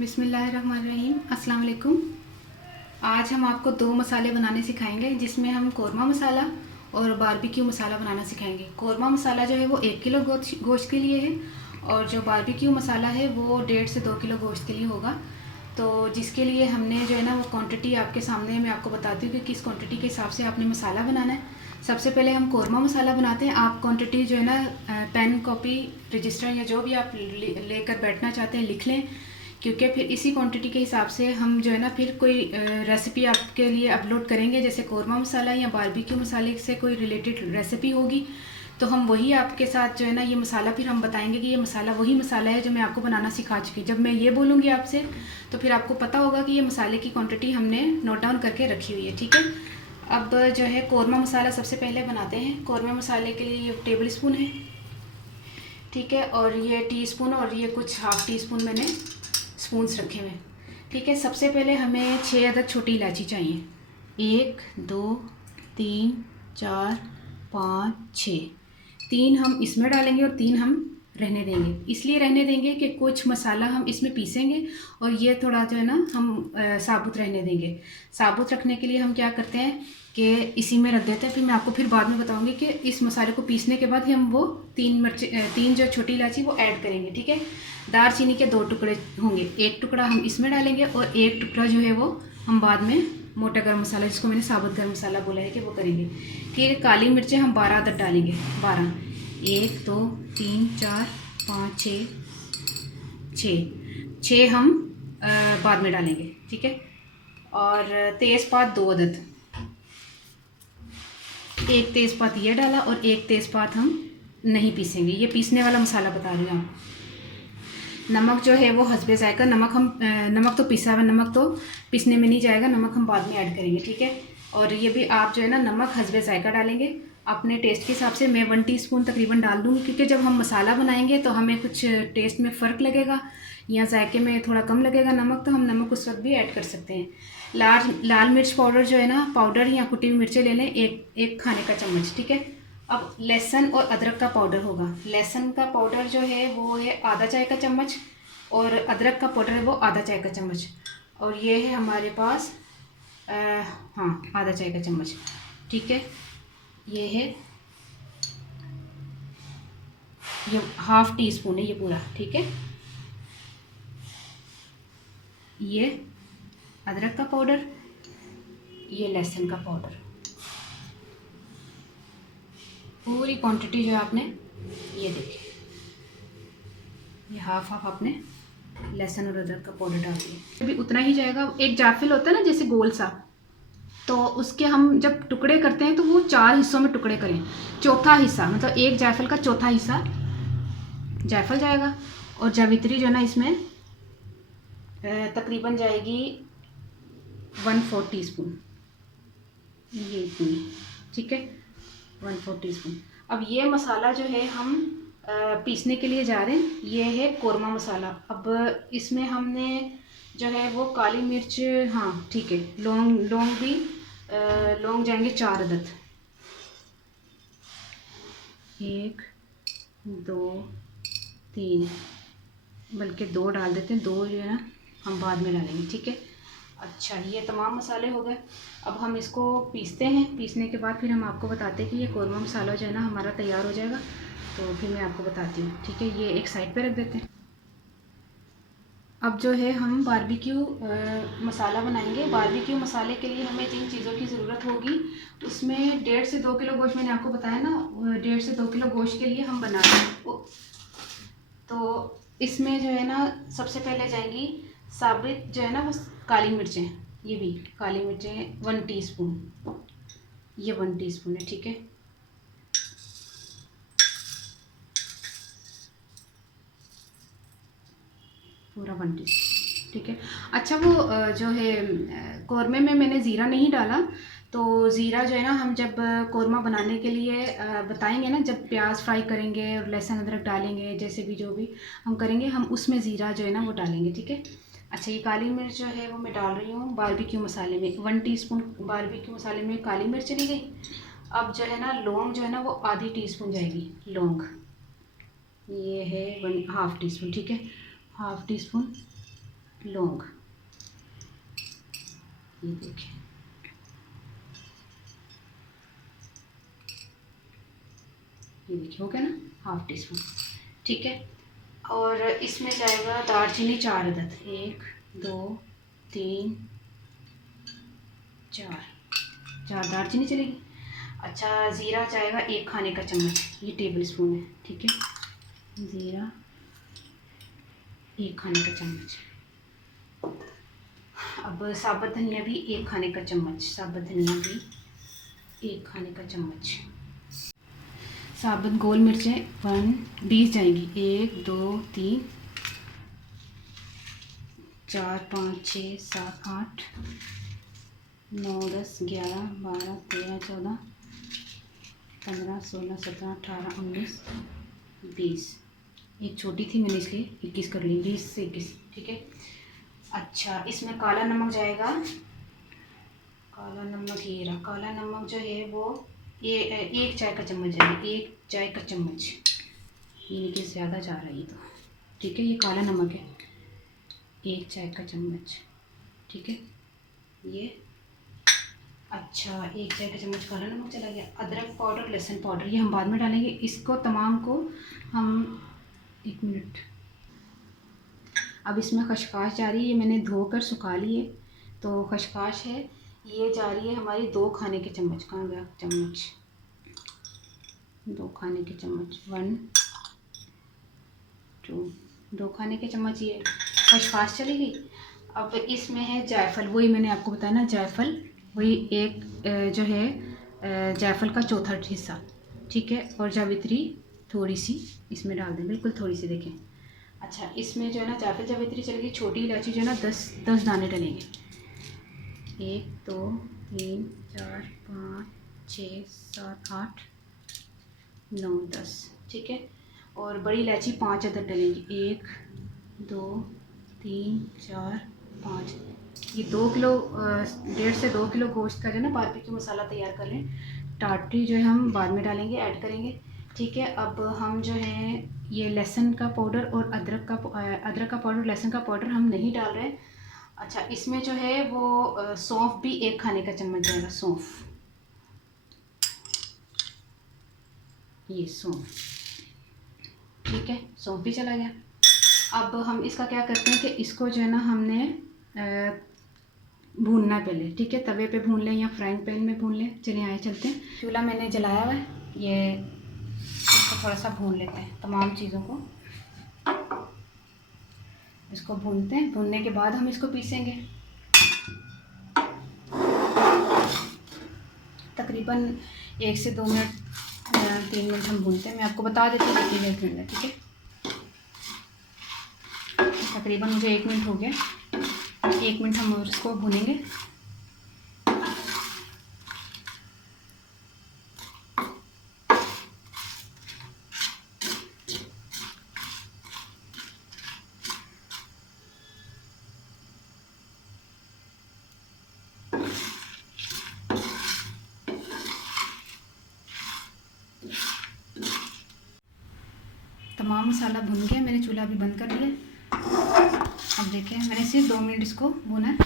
बिस्मिल्लाहिर्रहमानिर्रहीम। अस्सलाम वालेकुम। आज हम आपको दो मसाले बनाने सिखाएंगे, जिसमें हम कोरमा मसाला और बारबेक्यू मसाला बनाना सिखाएंगे। कोरमा मसाला जो है वो 1 किलो गोश्त के लिए है, और जो बारबेक्यू मसाला है वो 1.5 से 2 किलो गोश्त के लिए होगा। तो जिसके लिए हमने जो है ना वो क्वांटिटी आपके सामने मैं आपको बताती हूँ कि किस क्वांटिटी के हिसाब से आपने मसाला बनाना है। सबसे पहले हम कोरमा मसाला बनाते हैं। आप क्वांटिटी जो है ना पेन, कॉपी, रजिस्टर या जो भी आप लेकर बैठना चाहते हैं लिख लें, क्योंकि फिर इसी क्वांटिटी के हिसाब से हम जो है ना फिर कोई रेसिपी आपके लिए अपलोड करेंगे। जैसे कोरमा मसाला या बारबेक्यू मसाले से कोई रिलेटेड रेसिपी होगी तो हम वही आपके साथ जो है ना ये मसाला फिर हम बताएंगे कि ये मसाला वही मसाला है जो मैं आपको बनाना सिखा चुकी। जब मैं ये बोलूँगी आपसे तो फिर आपको पता होगा कि ये मसाले की क्वांटिटी हमने नोट डाउन करके रखी हुई है, ठीक है। अब जो है कोरमा मसाला सबसे पहले बनाते हैं। कोरमा मसाले के लिए ये टेबल स्पून है, ठीक है, और ये टीस्पून और ये कुछ हाफ़ टी स्पून मैंने स्पून्स रखे हुए हैं, ठीक है। सबसे पहले हमें 6 अदद छोटी इलायची चाहिए। 1 2 3 4 5 6। 3 हम इसमें डालेंगे और 3 हम रहने देंगे। इसलिए रहने देंगे कि कुछ मसाला हम इसमें पीसेंगे और ये थोड़ा जो है ना हम साबुत रहने देंगे। साबुत रखने के लिए हम क्या करते हैं कि इसी में रख देते हैं। फिर मैं आपको फिर बाद में बताऊंगी कि इस मसाले को पीसने के बाद ही हम वो 3 जो छोटी इलायची वो ऐड करेंगे, ठीक है। दालचीनी के 2 टुकड़े होंगे, 1 टुकड़ा हम इसमें डालेंगे और 1 टुकड़ा जो है वो हम बाद में मोटा गरम मसाला, जिसको मैंने साबुत गरम मसाला बोला है, कि वो करेंगे। फिर काली मिर्चें हम 12 अदद डालेंगे। 12, 1 2 3 4 5 6 हम बाद में डालेंगे, ठीक है। और तेज़पात 2 अदद, 1 तेज़पात ये डाला और 1 तेज़पात हम नहीं पीसेंगे, ये पीसने वाला मसाला बता रही हूँ आप। नमक जो है वो हस्बे ज़ायका। नमक तो पिसा हुआ, नमक तो पीसने में नहीं जाएगा, नमक हम बाद में ऐड करेंगे, ठीक है। और ये भी आप जो है ना नमक हस्बे ज़ायका डालेंगे अपने टेस्ट के हिसाब से। मैं 1 टीस्पून तकरीबन डाल दूँगी, क्योंकि जब हम मसाला बनाएंगे तो हमें कुछ टेस्ट में फ़र्क लगेगा या जायके में थोड़ा कम लगेगा नमक, तो हम नमक उस वक्त भी ऐड कर सकते हैं। लाल मिर्च पाउडर जो है ना, पाउडर या कुटी हुई मिर्चें ले लें, एक खाने का चम्मच, ठीक है। अब लहसुन और अदरक का पाउडर होगा। लहसुन का पाउडर जो है वो है आधा चाय का चम्मच, और अदरक का पाउडर है वो आधा चाय का चम्मच, और ये है हमारे पास हाँ आधा चाय का चम्मच, ठीक है। ये है, ये हाफ़ टी स्पून है ये पूरा, ठीक है। ये अदरक का पाउडर, ये लहसुन का पाउडर, पूरी क्वांटिटी जो है आपने ये देखिए, ये हाफ आपने लहसुन और अदरक का पाउडर डाल दिया। अभी उतना ही जाएगा। एक जायफल होता है ना जैसे गोल सा, तो उसके हम जब टुकड़े करते हैं तो वो 4 हिस्सों में टुकड़े करें। चौथा हिस्सा मतलब एक जायफल का चौथा हिस्सा जायफल जाएगा, और जावित्री जो है ना इसमें तकरीबन जाएगी 1/4 टीस्पून, ये इतनी, ठीक है, 1/4 टीस्पून। अब ये मसाला जो है हम पीसने के लिए जा रहे हैं। ये है कोरमा मसाला। अब इसमें हमने जो है वो काली मिर्च, हाँ ठीक है, लौंग भी लौंग जाएंगे 4 अदद, 1 2 3, बल्कि 2 डाल देते हैं, 2 जो है ना हम बाद में डालेंगे, ठीक है। अच्छा, ये तमाम मसाले हो गए। अब हम इसको पीसते हैं। पीसने के बाद फिर हम आपको बताते हैं कि ये कोरमा मसाला जो है ना हमारा तैयार हो जाएगा, तो फिर मैं आपको बताती हूँ, ठीक है। ये एक साइड पे रख देते हैं। अब जो है हम बारबेक्यू मसाला बनाएंगे। बारबेक्यू मसाले के लिए हमें जिन चीज़ों की ज़रूरत होगी उसमें 1.5 से 2 किलो गोश्त, मैंने आपको बताया ना, 1.5 से 2 किलो गोश्त के लिए हम बना रहे हैं। तो इसमें जो है ना सबसे पहले जाएंगी साबित जो है ना वो काली मिर्चें, ये भी काली मिर्चें 1 टीस्पून, ये 1 टीस्पून है, ठीक है। पूरा 1 टीस्पून, ठीक है। अच्छा, वो जो है कौरमे में मैंने ज़ीरा नहीं डाला, तो ज़ीरा जो है ना हम जब कौरमा बनाने के लिए बताएंगे ना, जब प्याज फ्राई करेंगे और लहसुन अदरक डालेंगे, जैसे भी जो भी हम करेंगे हम उसमें ज़ीरा जो है ना वो डालेंगे, ठीक है। अच्छा, ये काली मिर्च जो है वो मैं डाल रही हूँ बारबेक्यू मसाले में। 1 टीस्पून बारबेक्यू मसाले में काली मिर्च चली गई। अब जो है ना लौंग जो है ना वो आधी टीस्पून जाएगी लौंग, ये है 1/2 टीस्पून, ठीक है, 1/2 टीस्पून। लौंग, ये देखिए, ये देखिए हो गया ना, हाफ टी स्पून। ठीक है, और इसमें जाएगा दालचीनी 4 अदद, 1 2 3 4 दालचीनी चलेगी। अच्छा, ज़ीरा जाएगा 1 खाने का चम्मच, ये टेबल स्पून है। ठीक है, ज़ीरा 1 खाने का चम्मच। अब साबुत धनिया भी 1 खाने का चम्मच, साबुत धनिया भी 1 खाने का चम्मच। साबुत गोल मिर्चें 20 जाएंगी, 1 2 3 4 5 6 7 8 9 10 11 12 13 14 15 16 17 18 19 20। एक छोटी थी, मैंने इसलिए 21 कर ली, 20 से 21। ठीक है, अच्छा, इसमें काला नमक जाएगा, काला नमक, ये रहा काला नमक जो है वो ये 1 चाय का चम्मच जाएगा, 1 चाय का चम्मच, यानी कि ज़्यादा जा रहा है ये तो। ठीक है, ये काला नमक है, 1 चाय का चम्मच। ठीक है, ये अच्छा 1 चाय का चम्मच काला नमक चला गया। अदरक पाउडर, लहसुन पाउडर, ये हम बाद में डालेंगे। इसको तमाम को हम 1 मिनट। अब इसमें खसकास जा रही है, ये मैंने धोकर सुखा ली है, तो खसकास है, ये जा रही है हमारी 2 खाने के चम्मच। कहाँ गया चम्मच? 2 खाने के चम्मच, 1 2 2 खाने के चम्मच ये खसकास चली गई। अब इसमें है जायफल, वही मैंने आपको बताया ना, जायफल, वही एक जो है जायफल का चौथा हिस्सा। ठीक है, और जावित्री थोड़ी सी इसमें डाल दें, बिल्कुल थोड़ी सी, देखें। अच्छा, इसमें जो है ना जायफल जावित्री चलेगी, छोटी इलायची जो है ना 10 दाने डलेंगे, 1 2 3 4 5 6 7 8 9 10। ठीक है, और बड़ी इलायची 5 अदद डलेंगी, 1 2 3 4 5। ये 2 किलो 1.5 से 2 किलो गोश्त का जो है ना बारबेक्यू मसाला तैयार कर लें। टाटरी जो है हम बाद में डालेंगे, ऐड करेंगे। ठीक है, अब हम जो है ये लहसुन का पाउडर और अदरक का पाउडर, लहसुन का पाउडर हम नहीं डाल रहे। अच्छा, इसमें जो है वो सौंफ भी 1 खाने का चम्मच जाएगा, सौंफ, ये सौंफ। ठीक है, सौंफ भी चला गया। अब हम इसका क्या करते हैं कि इसको जो है ना हमने भूनना है पहले। ठीक है, तवे पे भून लें या फ्राइंग पैन में भून लें। चलिए आए चलते हैं, चूल्हा मैंने जलाया हुआ है, ये इसको थोड़ा सा भून लेते हैं, तमाम चीज़ों को इसको भूनते हैं। भूनने के बाद हम इसको पीसेंगे। तकरीबन 1 से 2 मिनट 3 मिनट हम भूनते हैं। मैं आपको बता देती हूँ कितनी देर भूनना है। ठीक है, तकरीबन मुझे 1 मिनट हो गया, 1 मिनट हम इसको भूनेंगे। तमाम मसाला भुन गया, मैंने चूल्हा भी बंद कर दिया। अब देखें, मैंने सिर्फ 2 मिनट इसको भुना है।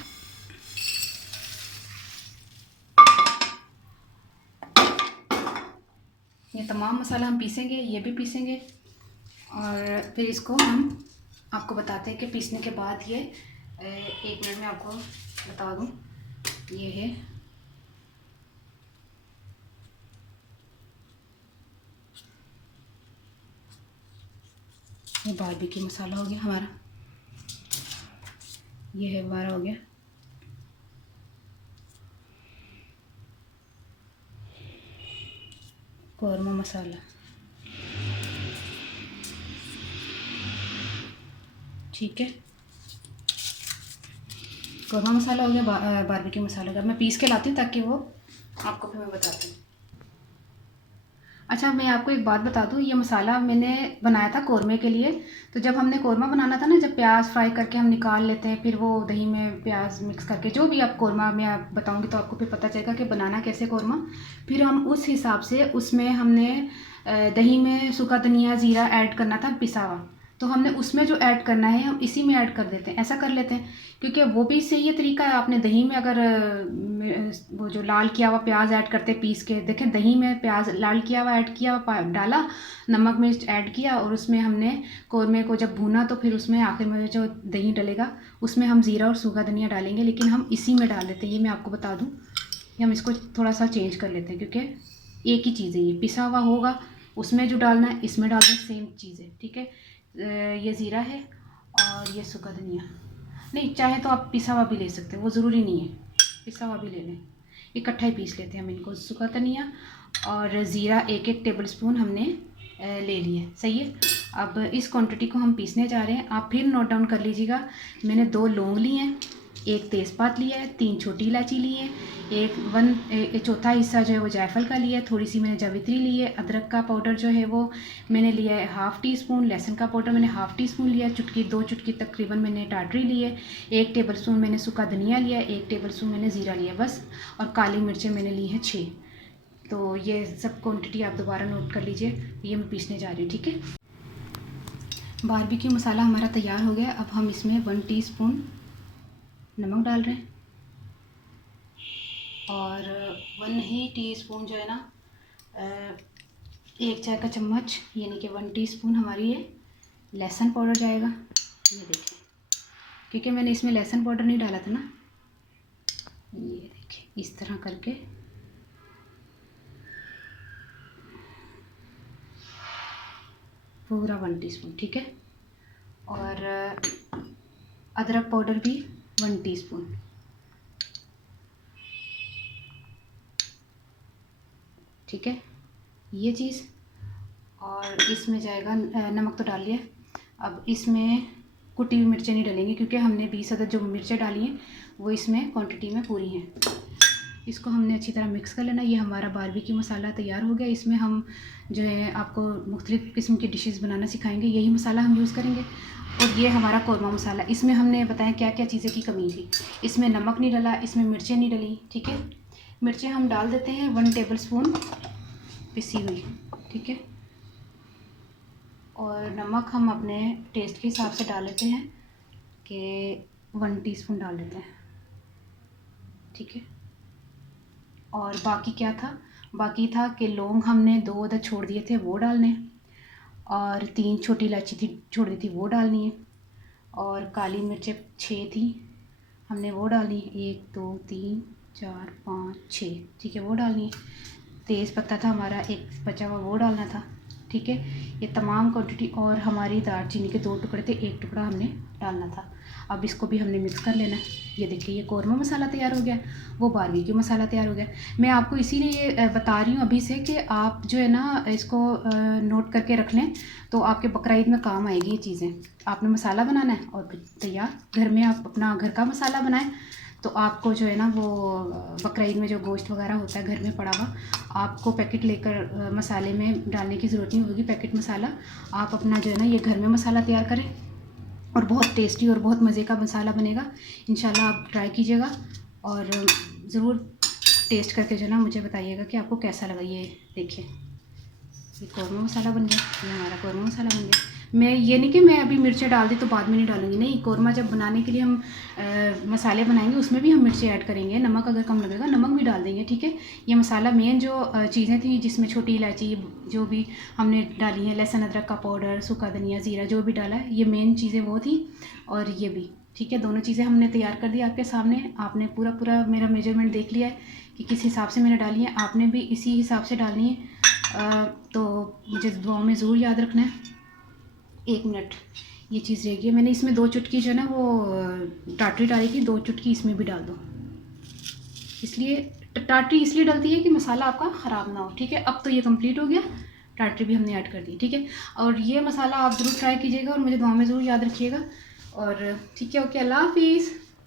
ये तमाम मसाला हम पीसेंगे, ये भी पीसेंगे, और फिर इसको हम आपको बताते हैं कि पीसने के बाद ये 1 मिनट में आपको बता दूं, ये है ये बारबेक्यू मसाला हो गया हमारा, ये है हमारा हो गया कौरमा मसाला। ठीक है, कौरमा मसाला हो गया, बारबेक्यू मसाला हो गया। मैं पीस के लाती हूँ ताकि वो आपको फिर मैं बताती हूँ। अच्छा, मैं आपको एक बात बता दूँ, ये मसाला मैंने बनाया था कौरमे के लिए। तो जब हमने कौरमा बनाना था ना, जब प्याज फ्राई करके हम निकाल लेते हैं, फिर वो दही में प्याज मिक्स करके, जो भी आप कौरमा में आप बताऊँगी तो आपको फिर पता चलेगा कि बनाना कैसे कौरमा। फिर हम उस हिसाब से उसमें हमने दही में सूखा धनिया ज़ीरा ऐड करना था पिसा हुआ। तो हमने उसमें जो ऐड करना है हम इसी में ऐड कर देते हैं, ऐसा कर लेते हैं, क्योंकि वो भी सही है तरीका है। आपने दही में अगर वो जो लाल किया हुआ प्याज ऐड करते पीस के, देखें दही में प्याज लाल किया हुआ ऐड किया हुआ डाला, नमक मिर्च ऐड किया और उसमें हमने कौरमे को जब भूना तो फिर उसमें आखिर में जो दही डलेगा उसमें हम ज़ीरा और सूखा धनिया डालेंगे, लेकिन हम इसी में डाल देते हैं। ये मैं आपको बता दूँ, हम इसको थोड़ा सा चेंज कर लेते हैं, क्योंकि एक ही चीज़ है, ये पिसा हुआ होगा उसमें जो डालना है इसमें डाल दें, सेम चीज़ है, ठीक है। ये ज़ीरा है और ये सूखा धनिया, नहीं चाहे तो आप पिसा हुआ भी ले सकते हैं, वो ज़रूरी नहीं है, पिसा हुआ भी ले लें, इकट्ठा ही पीस लेते हैं हम इनको। सूखा धनिया और ज़ीरा 1-1 टेबल स्पून हमने ले लिया, सही है। अब इस क्वांटिटी को हम पीसने जा रहे हैं, आप फिर नोट डाउन कर लीजिएगा। मैंने 2 लौंग लिए हैं, 1 तेज़पात लिया है, 3 छोटी इलायची ली है, एक चौथा हिस्सा जो है वो जायफल का लिया है, थोड़ी सी मैंने जावित्री ली है, अदरक का पाउडर जो है वो मैंने लिया है 1/2 टीस्पून, लहसुन का पाउडर मैंने 1/2 टीस्पून लिया है, 2 चुटकी तकरीबन मैंने टाटरी ली है, 1 टेबल स्पून मैंने सूखा धनिया लिया है, 1 टेबल स्पून मैंने ज़ीरा लिया बस, और काली मिर्चें मैंने ली हैं 6। तो ये सब क्वान्टिटी आप दोबारा नोट कर लीजिए, ये मैं पीसने जा रही हूँ, ठीक है। बारबेक्यू मसाला हमारा तैयार हो गया। अब हम इसमें 1 टीस्पून नमक डाल रहे हैं और 1 ही टीस्पून जो है ना 1 चाय का चम्मच यानी कि 1 टीस्पून हमारी ये लहसुन पाउडर जाएगा। ये देखिए, क्योंकि मैंने इसमें लहसुन पाउडर नहीं डाला था ना, ये देखिए इस तरह करके पूरा 1 टीस्पून, ठीक है। और अदरक पाउडर भी 1 टीस्पून, ठीक है, ये चीज़। और इसमें जाएगा नमक तो डाल लिया, अब इसमें कुटी हुई मिर्चें नहीं डालेंगे, क्योंकि हमने 20 अदद जो मिर्चें डाली हैं वो इसमें क्वांटिटी में पूरी हैं। इसको हमने अच्छी तरह मिक्स कर लेना। ये हमारा बारबेक्यू मसाला तैयार हो गया। इसमें हम जो है आपको मुख्तलिफ़ किस्म की डिशेस बनाना सिखाएंगे, यही मसाला हम यूज़ करेंगे। और ये हमारा कौरमा मसाला, इसमें हमने बताया क्या क्या चीज़ें की कमी थी। इसमें नमक नहीं डला, इसमें मिर्चें नहीं डली, ठीक है। मिर्चें हम डाल देते हैं 1 टेबल स्पून पिसी हुई, ठीक है। और नमक हम अपने टेस्ट के हिसाब से डाल लेते हैं कि 1 टीस्पून डाल देते हैं, ठीक है। और बाकी क्या था, बाकी था कि लौंग हमने 2 अदद छोड़ दिए थे वो डालने, और 3 छोटी इलायची थी छोड़ दी थी वो डालनी है, और काली मिर्चें 6 थी हमने वो डालनी, 1 2 3 4 5 6, ठीक है, वो डालनी है। तेज़ पत्ता था हमारा 1 बचा हुआ, वो डालना था, ठीक है। ये तमाम क्वांटिटी, और हमारी दालचीनी के 2 टुकड़े थे, 1 टुकड़ा हमने डालना था। अब इसको भी हमने मिक्स कर लेना है। ये देखिए, ये कौरमा मसाला तैयार हो गया, वो बारबेक्यू मसाला तैयार हो गया। मैं आपको इसीलिए बता रही हूँ अभी से कि आप जो है ना इसको नोट करके रख लें, तो आपके बकरा ईद में काम आएगी ये चीज़ें। आपने मसाला बनाना है और फिर तैयार, घर में आप अपना घर का मसाला बनाएं, तो आपको जो है ना वो बकरा ईद में जो गोश्त वगैरह होता है घर में पड़ा हुआ, आपको पैकेट लेकर मसाले में डालने की ज़रूरत नहीं होगी, पैकेट मसाला। आप अपना जो है ना ये घर में मसाला तैयार करें, और बहुत टेस्टी और बहुत मज़े का मसाला बनेगा। इंशाल्लाह आप ट्राई कीजिएगा और ज़रूर टेस्ट करके जो है ना मुझे बताइएगा कि आपको कैसा लगा। ये देखिए, ये कौरमा मसाला बन गया, ये हमारा कौरमा मसाला बन गया। मैं ये नहीं कि मैं अभी मिर्चें डाल दी तो बाद में नहीं डालूंगी, नहीं, कौरमा जब बनाने के लिए हम मसाले बनाएंगे उसमें भी हम मिर्चें ऐड करेंगे, नमक अगर कम लगेगा नमक भी डाल देंगे, ठीक है। ये मसाला मेन जो चीज़ें थी जिसमें छोटी इलायची जो भी हमने डाली है, लहसुन अदरक का पाउडर, सूखा धनिया, ज़ीरा जो भी डाला है, ये मेन चीज़ें वो थी, और ये भी, ठीक है। दोनों चीज़ें हमने तैयार कर दी आपके सामने। आपने पूरा मेरा मेजरमेंट देख लिया है कि किस हिसाब से मैंने डाली है, आपने भी इसी हिसाब से डालनी है। तो मुझे दुआओं में ज़रूर याद रखना है। 1 मिनट, ये चीज़ रह गई, मैंने इसमें 2 चुटकी जो है ना वो टाटरी डाली थी, 2 चुटकी इसमें भी डाल दो। इसलिए टाटरी इसलिए डलती है कि मसाला आपका ख़राब ना हो, ठीक है। अब तो ये कंप्लीट हो गया, टाटरी भी हमने ऐड कर दी, ठीक है। और ये मसाला आप ज़रूर ट्राई कीजिएगा और मुझे दुआ में ज़रूर याद रखिएगा। और ठीक है, ओके, अल्लाह हाफिज़।